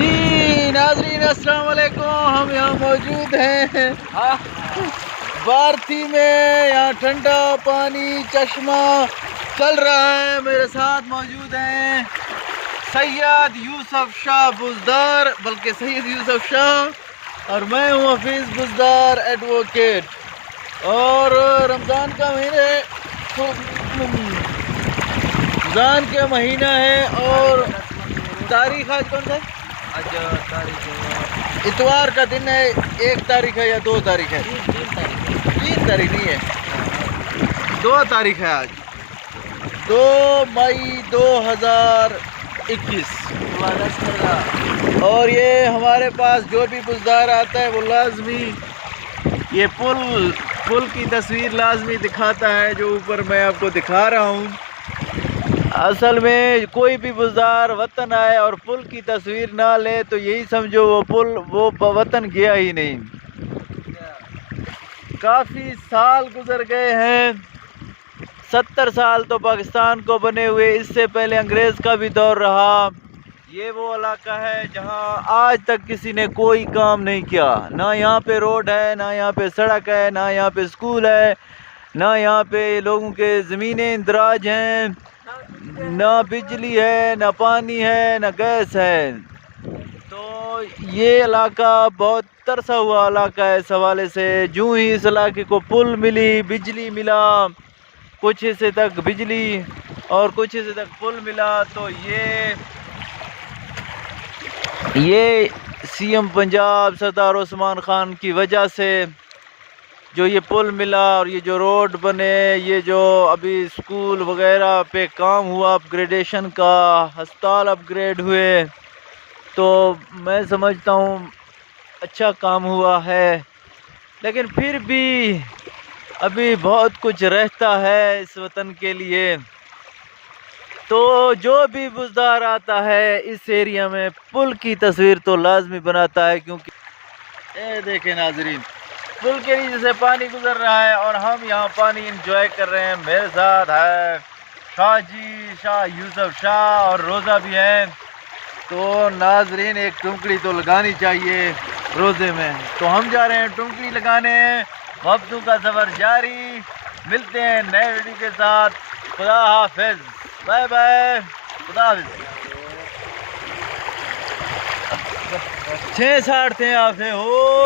جی ناظرین السلام علیکم، ہم یہاں موجود ہیں بارتی میں، یہاں ٹھنڈا پانی چشمہ چل رہا ہے۔ میرے ساتھ موجود ہیں سید یوسف شاہ بزدار، بلکہ سید یوسف شاہ، اور میں ہوں حفیظ بزدار ایڈوکیٹ۔ اور رمضان کا مہینہ ہے اور تاریخ آج کون سا ہے؟ اتوار کا دن ہے۔ 1 تاریخ ہے یا 2 تاریخ ہے؟ 3 تاریخ نہیں ہے، 2 تاریخ ہے آج، 2 مئی 2021۔ اور یہ ہمارے پاس جو بھی بزدار آتا ہے وہ لازمی یہ پل کی تصویر لازمی دکھاتا ہے، جو اوپر میں آپ کو دکھا رہا ہوں۔ اصل میں کوئی بھی بزدار وطن آئے اور پل کی تصویر نہ لے تو یہی سمجھو وہ وطن گیا ہی نہیں۔ کافی سال گزر گئے ہیں، 70 سال تو پاکستان کو بنے ہوئے، اس سے پہلے انگریز کا بھی دور رہا۔ یہ وہ علاقہ ہے جہاں آج تک کسی نے کوئی کام نہیں کیا، نہ یہاں پہ روڈ ہے، نہ یہاں پہ سڑک ہے، نہ یہاں پہ اسکول ہے، نہ یہاں پہ لوگوں کے زمینیں اندراج ہیں، نہ بجلی ہے، نہ پانی ہے، نہ گیس ہے۔ تو یہ علاقہ بہت ترسا ہوا علاقہ ہے اس حوالے سے۔ جو ہی اس علاقے کو پل ملی، بجلی ملا، کچھ حصے تک بجلی اور کچھ حصے تک پل ملا، تو یہ سی ایم پنجاب سردار عثمان خان کی وجہ سے جو یہ پل ملا اور یہ جو روڈ بنے، یہ جو ابھی اسکول وغیرہ پہ کام ہوا اپ گریڈیشن کا، ہسپتال اپ گریڈ ہوئے، تو میں سمجھتا ہوں اچھا کام ہوا ہے۔ لیکن پھر بھی ابھی بہت کچھ رہتا ہے اس وطن کے لیے۔ تو جو بھی بزدار آتا ہے اس ایریا میں پل کی تصویر تو لازمی بناتا ہے، کیونکہ اے دیکھیں ناظرین، پل کے نیچے سے پانی گزر رہا ہے اور ہم یہاں پانی انجوائے کر رہے ہیں۔ میرے ساتھ ہے شاہ یوسف شاہ اور روزہ بھی ہے۔ تو ناظرین ایک ٹمکڑی تو لگانی چاہیے روزے میں، تو ہم جا رہے ہیں ٹمکڑی لگانے۔ وقتوں کا سفر جاری، ملتے ہیں نئے ویڈیو کے ساتھ۔ خدا حافظ، بائے بائے، خدا حافظ۔ 6:60 تھے آپ سے ہو